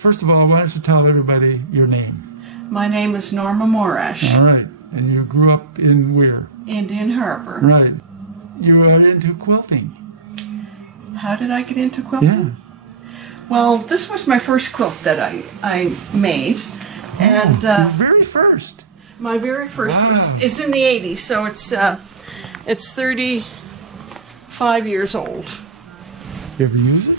first of all, why don't you tell everybody your name? My name is Norma Morash. All right. And you grew up in where? Indian Harbor. Right. You were into quilting. How did I get into quilting? Yeah. Well, this was my first quilt that I made. And your very first. My very first is in the 80s, so it's 35 years old. You ever use it?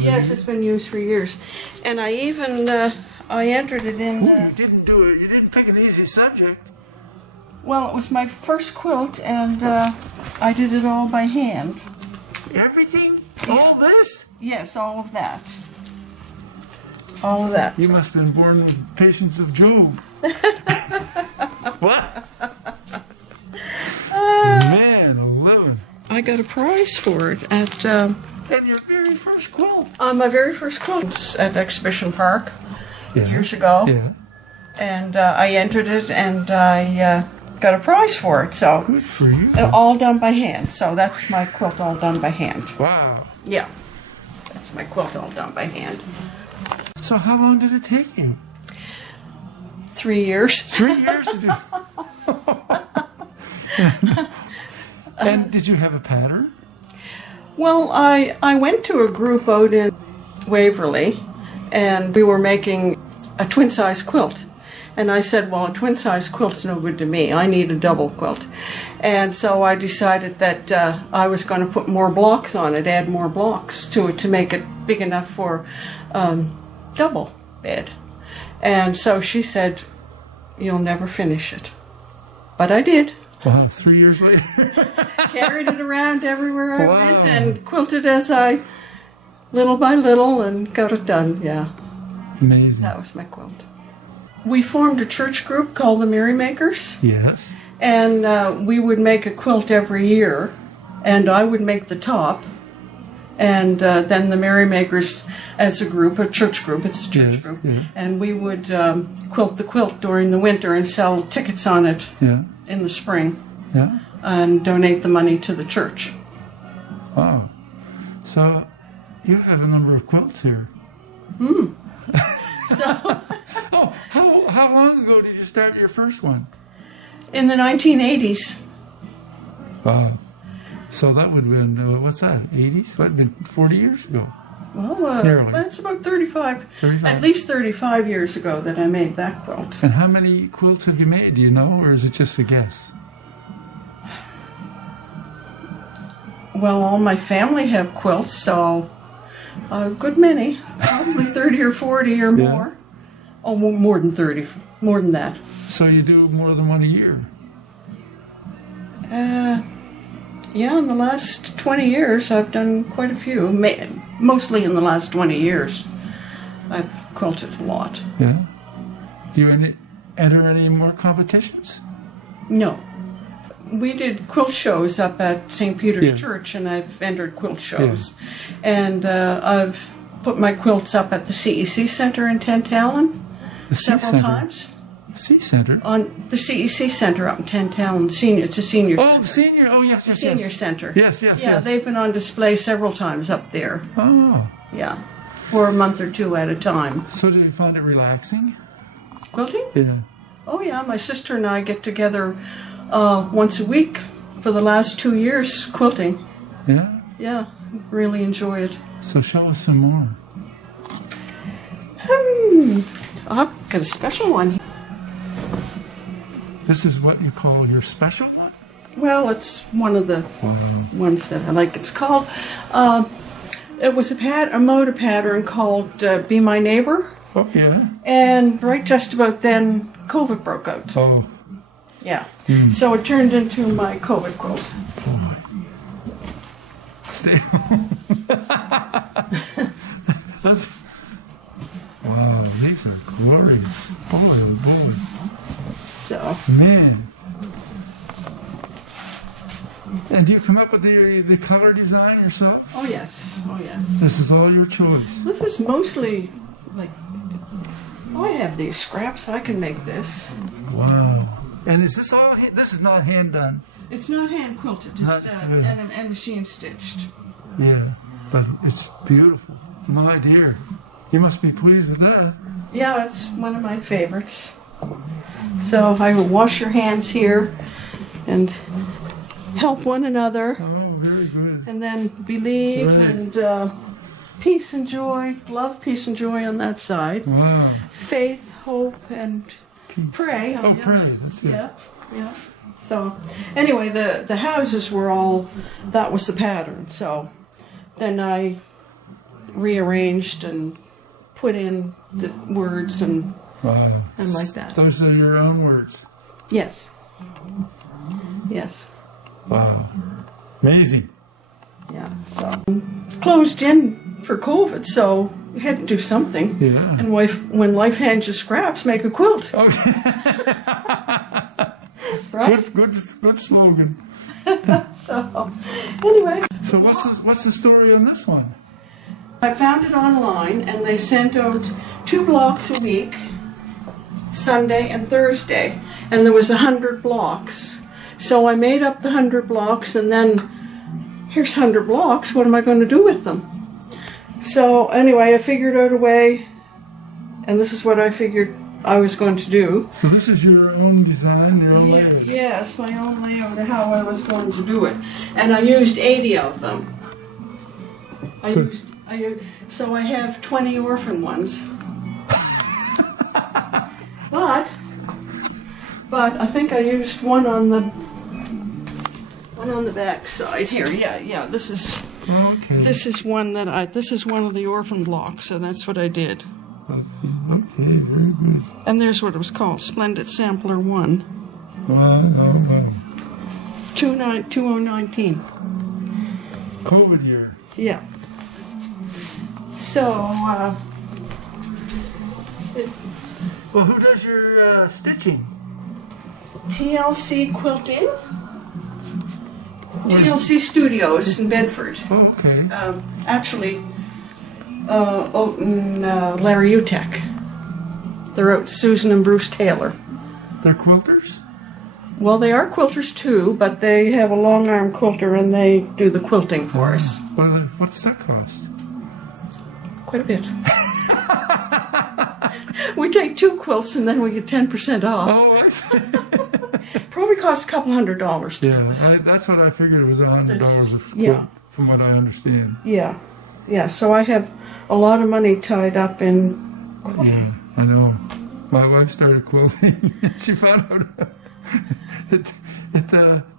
Yes, it's been used for years. And I even I entered it in... you didn't do it. You didn't pick an easy subject. Well, it was my first quilt, and I did it all by hand. Everything? All this? Yes, all of that. All of that. You must have been born with patience of Job. What? Man, 11. I got a prize for it at... and your very first quilt? My very first quilt at Exhibition Park years ago. Yeah. And I entered it, and I got a prize for it. So good for you. All done by hand. So that's my quilt all done by hand. Wow. Yeah. That's my quilt all done by hand. So how long did it take you? 3 years. 3 years to do. And did you have a pattern? Well, I went to a group out in Waverly, and we were making a twin-size quilt. And I said, well, a twin-size quilt's no good to me. I need a double quilt. And so I decided that I was going to put more blocks on it, add more blocks to it to make it big enough for double bed. And so she said, you'll never finish it. But I did. Wow, 3 years later. Carried it around everywhere I went and quilted as I, little by little, and got it done, yeah. Amazing. That was my quilt. We formed a church group called the Merrymakers. Yes. And we would make a quilt every year, and I would make the top. And then the Merrymakers, as a group, a church group, it's a church group, and we would quilt the quilt during the winter and sell tickets on it in the spring, and donate the money to the church. Wow. So you have a number of quilts here. So, how long ago did you start your first one? In the 1980s. Wow. So that would have been, what's that, 80s? That would have been 40 years ago. Well, that's about 35, at least 35 years ago that I made that quilt. And how many quilts have you made, do you know, or is it just a guess? Well, all my family have quilts, so a good many, probably 30 or 40 or more. Oh, more than 30, more than that. So you do more than one a year? Yeah, in the last 20 years, I've done quite a few. Mostly in the last 20 years, I've quilted a lot. Yeah. Do you enter any more competitions? No. We did quilt shows up at St. Peter's Church, and I've entered quilt shows. And I've put my quilts up at the CEC Center in Tantallon several times. C Center? On the CEC Center up in Tantallon. It's a senior center. Oh, the senior. Oh, yes, the senior center. Yes. Yeah, they've been on display several times up there. Oh. Yeah, for a month or two at a time. So do you find it relaxing? Quilting? Yeah. Oh, yeah. My sister and I get together once a week for the last 2 years quilting. Yeah? Yeah, really enjoy it. So show us some more. I've got a special one. This is what you call your special one? Well, it's one of the ones that I like. It's called, it was a moda pattern called Be My Neighbor. Oh, yeah. And right just about then, COVID broke out. Oh. Yeah. So it turned into my COVID quilt. Boy. Stay home. Wow, these are glorious. Boy, oh boy. So. Man. And do you come up with the color design yourself? Oh, yes. Oh, yeah. This is all your choice. This is mostly, like, I have these scraps. I can make this. Wow. And is this all, this is not hand done? It's not hand quilted, just and machine stitched. Yeah, but it's beautiful. My dear. You must be pleased with that. Yeah, it's one of my favorites. So I will wash your hands here and help one another. Oh, very good. And then believe Right. and peace and joy. Love, peace, and joy on that side. Wow. Faith, hope, and pray. Oh, pray. That's it. Yeah, yeah. So, anyway, the houses were all, that was the pattern. So, then I rearranged and put in the words and Wow. like that. Those are your own words. Yes. Yes. Wow. Amazing. Yeah. So, closed in for COVID, so we had to do something. Yeah. And when life hands you scraps, make a quilt. Okay. Right? Good slogan. So, anyway. So what's the story on this one? I found it online, and they sent out 2 blocks a week, Sunday and Thursday, and there was 100 blocks. So I made up the 100 blocks, and then here's 100 blocks. What am I going to do with them? So anyway, I figured out a way, and this is what I figured I was going to do. So this is your own design, your own layout? Yes, my own layout of how I was going to do it, and I used 80 of them. So I have 20 orphan ones. But I think I used one on the back side here. Yeah. This is one this is one of the orphan blocks, so that's what I did. Okay, very good. And there's what it was called, Splendid Sampler 1. 2019. COVID year. Yeah. So, Well, who does your stitching? TLC Quilting, TLC Studios in Bedford. Oh, okay. Actually, out in Larry Utek. They're out Susan and Bruce Taylor. They're quilters? Well, they are quilters too, but they have a long arm quilter and they do the quilting for us. What's that cost? Quite a bit. We take 2 quilts and then we get 10% off. Oh, I see. Probably costs a couple $100 to do this. That's what I figured. It was $100 a quilt, Yeah. from what I understand. Yeah. So I have a lot of money tied up in quilting. Yeah, I know. My wife started quilting. She found out it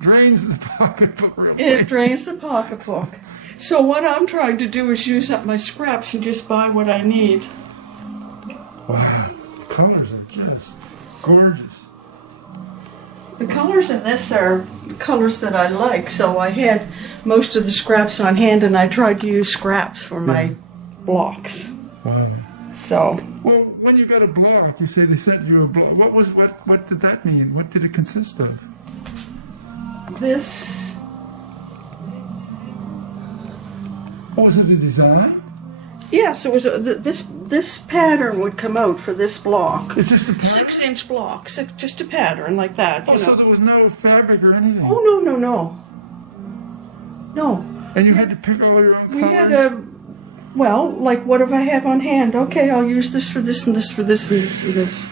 drains the pocketbook real quick. It drains the pocketbook. So what I'm trying to do is use up my scraps and just buy what I need. Wow, the colors are just gorgeous. The colors in this are colors that I like, so I had most of the scraps on hand, and I tried to use scraps for my blocks. Wow. So. Well, when you got a block, you say they sent you a block. What did that mean? What did it consist of? This. Oh, was it a design? Yes, it was. This pattern would come out for this block. It's just a pattern? 6-inch block, just a pattern like that. Oh, you know. so there was no fabric or anything? Oh, no. And you had to pick all your own colors? We had like what if I have on hand? Okay, I'll use this for this and this for this and this for this.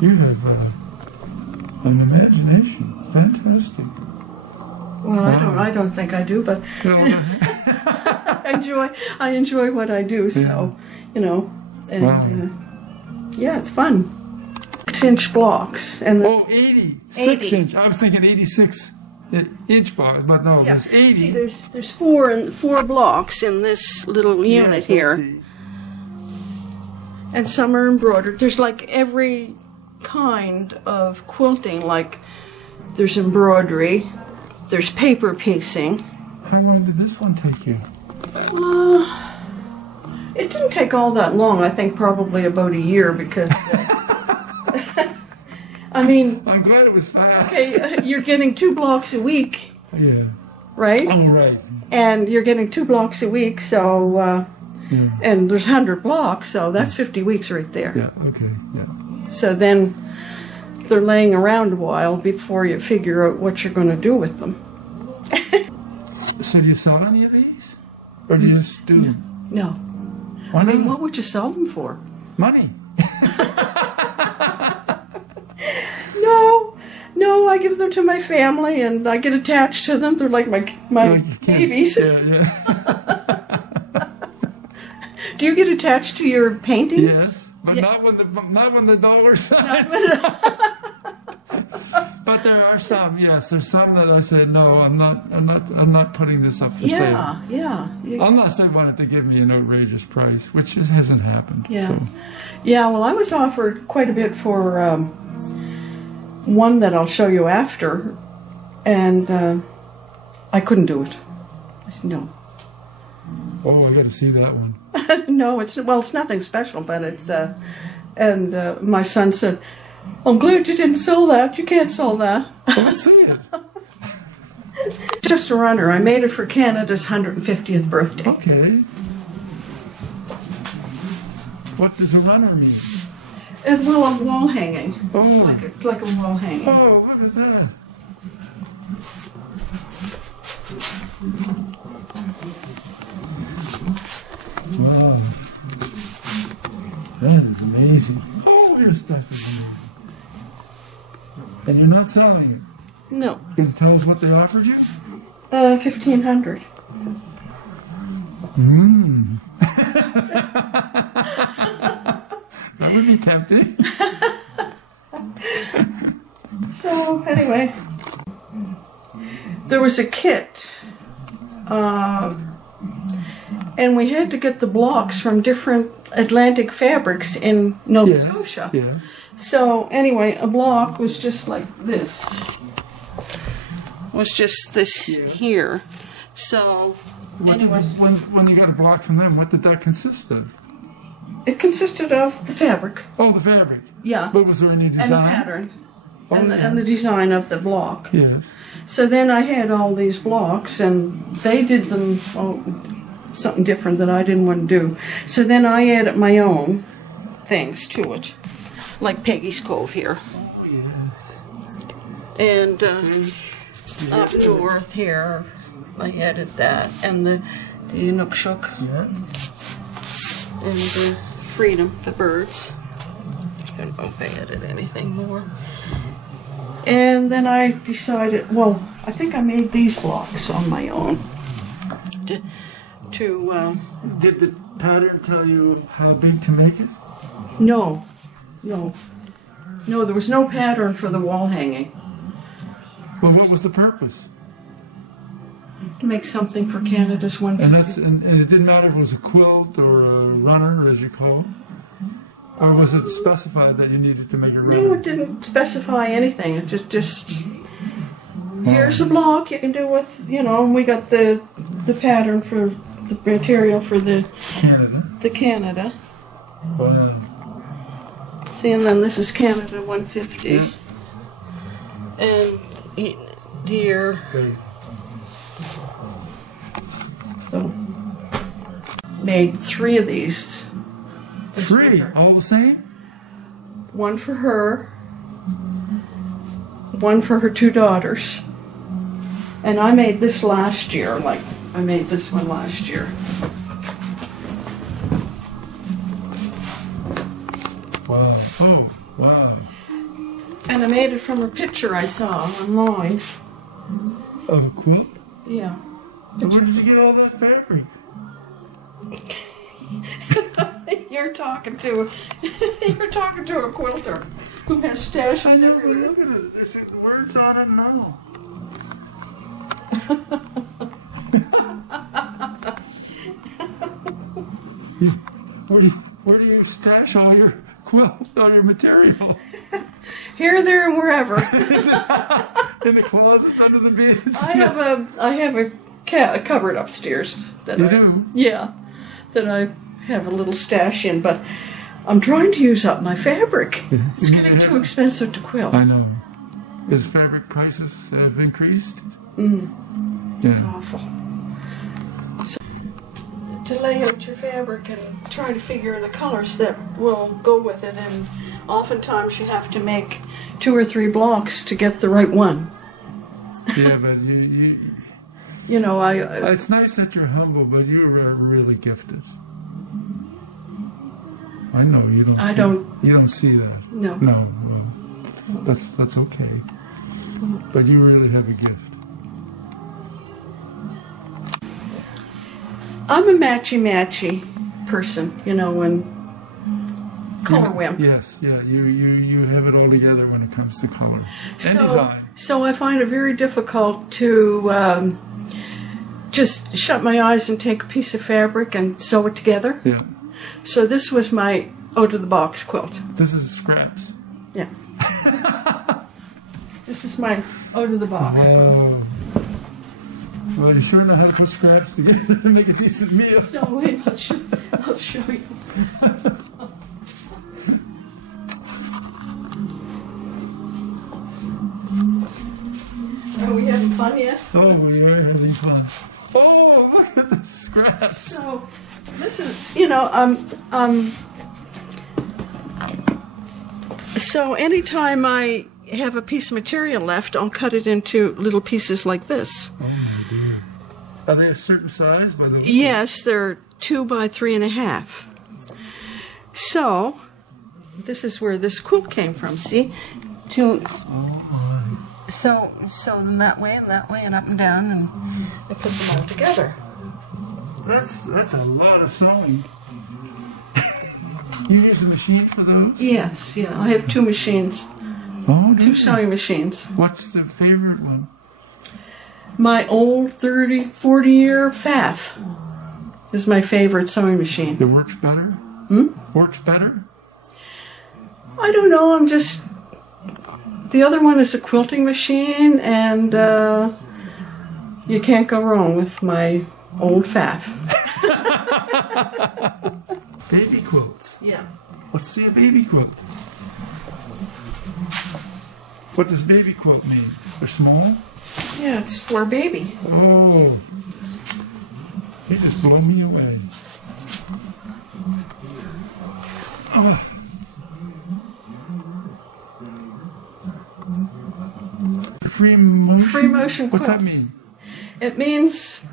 You have an imagination. Fantastic. Well, I don't think I do, but I enjoy what I do. So, and yeah, it's fun. 6-inch blocks and 80. 6-inch. I was thinking 86-inch box, but no, yeah. there's 80. See, there's four blocks in this little unit here, and some are embroidered. There's like every kind of quilting. Like there's embroidery, there's paper piecing. How long did this one take you? It didn't take all that long. I think probably about a year because. I mean, I'm glad it was fast. Okay, you're getting 2 blocks a week. Yeah. Right? Oh, right. And you're getting 2 blocks a week, so, and there's 100 blocks, so that's 50 weeks right there. Yeah, okay, yeah. So then they're laying around a while before you figure out what you're going to do with them. So do you sell any of these? Or do you just do them? No. Why I mean, not? what would you sell them for? Money. No, I give them to my family, and I get attached to them. They're like my babies. Yeah. Do you get attached to your paintings? Yes, but not when the dollar sign. But there are some. Yes, there's some that I said no. I'm not putting this up for sale. Yeah. Unless they wanted to give me an outrageous price, which just hasn't happened. Yeah. So. Yeah, well, I was offered quite a bit for one that I'll show you after, and I couldn't do it. I said, no. Oh, I got to see that one. No, it's nothing special, but it's, and my son said, I'm glad you didn't sell that. You can't sell that. Well, let's see it. Just a runner. I made it for Canada's 150th birthday. Okay. What does a runner mean? A wall hanging. Oh. Like a wall hanging. Oh, look at that. Wow. That is amazing. Oh, your stuff is amazing. And you're not selling it. No. Can you tell us what they offered you? 1,500. That would be tempting. So, anyway, there was a kit, and we had to get the blocks from different Atlantic fabrics in Nova Scotia. Yeah. So, anyway, a block was just like this. Was just this here. So, anyway. When you got a block from them, what did that consist of? It consisted of the fabric. Oh, the fabric. Yeah. But was there any design? And the pattern. Oh, And the design of the block. Yes. So then I had all these blocks, and they did them something different that I didn't want to do. So then I added my own things to it, like Peggy's Cove here. And up north here, I added that, and the Inukshuk, and the Freedom, the birds. I don't know if I added anything more. And then I decided, well, I think I made these blocks on my own. Did the pattern tell you how big to make it? No, there was no pattern for the wall hanging. Well, what was the purpose? To make something for Canada's 150th. And it didn't matter if it was a quilt or a runner, as you call it? Or was it specified that you needed to make a runner? No, it didn't specify anything. It just here's a block you can do with, and we got the pattern for the material for the Canada. Wow. See, and then this is Canada 150. And deer. Great. So, made 3 of these. 3? All the same? One for her, one for her 2 daughters. And I made this last year, I made this one last year. Wow. Oh, wow. And I made it from a picture I saw online. Of a quilt? Yeah. Where did you get all that fabric? You're talking to a quilter who has stashes I never everywhere. look at it. There's words on it now. Where do you stash all your material? Here, there, and wherever. In the closets under the beds. I have a cupboard upstairs that You do? Yeah, that I have a little stash in, but I'm trying to use up my fabric. It's getting too expensive to quilt. I know. As fabric prices have increased? It's awful. So, to lay out your fabric and try to figure the colors that will go with it, and oftentimes you have to make 2 or 3 blocks to get the right one. Yeah, but I it's nice that you're humble, but you're really gifted. I know you don't. I see, don't. You don't see that. No. No. That's okay. But you really have a gift. I'm a matchy person, you know, when color wimp. Yes, yeah. You have it all together when it comes to color and So, design. so I find it very difficult to just shut my eyes and take a piece of fabric and sew it together. Yeah. So this was my out-of-the-box quilt. This is scraps. Yeah. This is my out-of-the-box. Oh. Well, you sure know how to put scraps together to make a decent meal. So wait, I'll show you. Are we having fun yet? Oh, we're having fun. Oh, look at the scraps. So this is, you know, so anytime I have a piece of material left, I'll cut it into little pieces like this. Oh my dear. Are they a certain size? By the way? Yes, they're 2 by 3.5. So this is where this quilt came from. See, so in that way, and up and down, and I put them all together. That's a lot of sewing. You use a machine for those? Yes, yeah, I have 2 machines, Oh, 2 sewing machines. What's the favorite one? My old 40-year Pfaff is my favorite sewing machine. It works better? Works better? I don't know, I'm just... The other one is a quilting machine, and you can't go wrong with my old Pfaff. Baby quilts. Yeah. Let's see a baby quilt. What does baby quilt mean? They're small? Yeah, it's for a baby. Oh. You just blow me away. Oh. Free motion? Free motion What's that quilt. mean? It means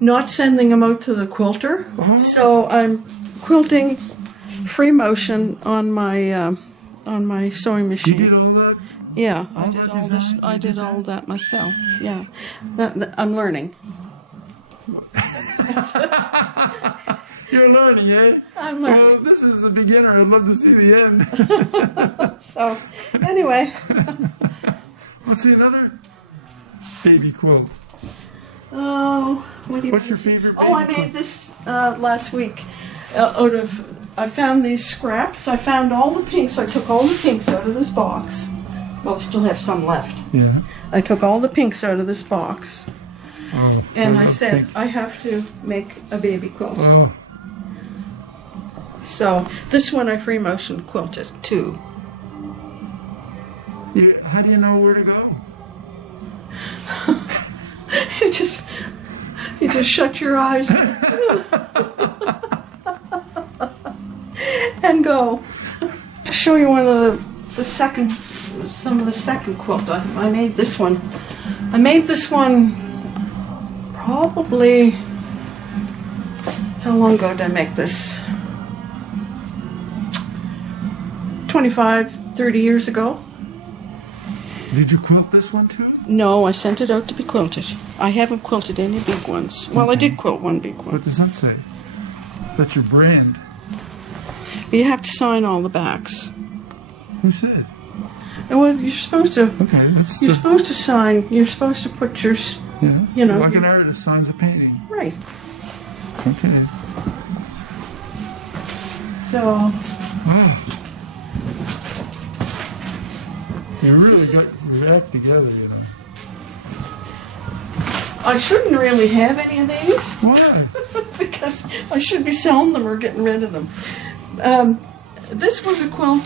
not sending them out to the quilter. Oh. So I'm quilting free motion on my sewing machine. You did all that? Yeah, I All did that all this. design? I You did did all that? that myself. Yeah, I'm learning. You're learning, eh? I'm Well, learning. this is the beginner. I'd love to see the end. So anyway, Let's see another baby quilt. oh, what do you? What's your want to see? favorite Oh, I baby made this last week out of. I found these scraps. I found all the pinks. I took all the pinks out of this box. Well, I still have some left. Yeah. I took all the pinks out of this box, Oh, and I love said pink. I have to make a baby quilt. Oh, So this one I free motion quilted too. how do you know where to go? You just shut your eyes and go. To show you one of some of the second quilt. I made this one. I made this one probably, how long ago did I make this? 25, 30 years ago. Did you quilt this one too? No, I sent it out to be quilted. I haven't quilted any big ones. Well, I did quilt one big one. What does that say? That's your brand. You have to sign all the backs. Who said? Well, you're supposed to. Okay, that's You're supposed to sign. You're supposed to put your. yeah. you know, Like an you- artist signs a painting. Right. Okay. So. Oh. You really This is- got your act together, you know. I shouldn't really have any of these Why? because I should be selling them or getting rid of them. This was a quilt,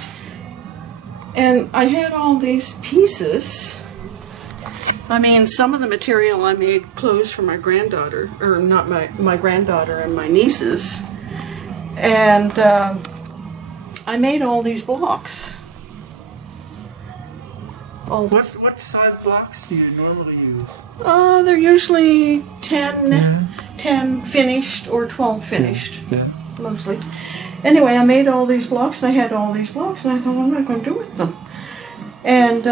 and I had all these pieces. I mean, some of the material I made clothes for my granddaughter, or not my granddaughter and my nieces, and I made all these blocks. Oh, What size blocks do you normally use? they're usually 10, Yeah. 10 finished or 12 finished, Yeah. mostly. anyway, I made all these blocks, and I had all these blocks, and I thought, what am I going to do with them? And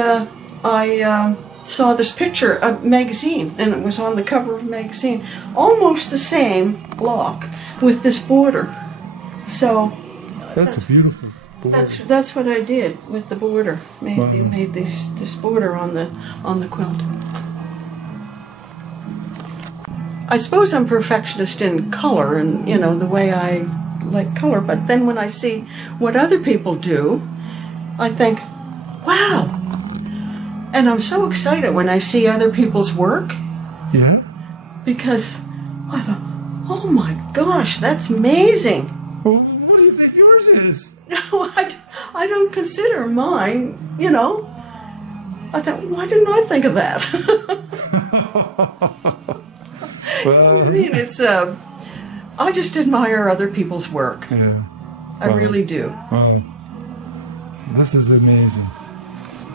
I saw this picture, a magazine, and it was on the cover of a magazine, almost the same block with this border. So That's a beautiful border. that's what I did with the border. Made this border on the quilt. I suppose I'm perfectionist in color and, you know, the way I like color, but then when I see what other people do, I think, wow. And I'm so excited when I see other people's work. Yeah? Because I thought, oh my gosh, that's amazing. Well, what do you think yours is? No, I don't consider mine, you know. I thought, why didn't I think of that? Well, I mean, it's, I just admire other people's work. yeah. I really do. Wow. This is amazing.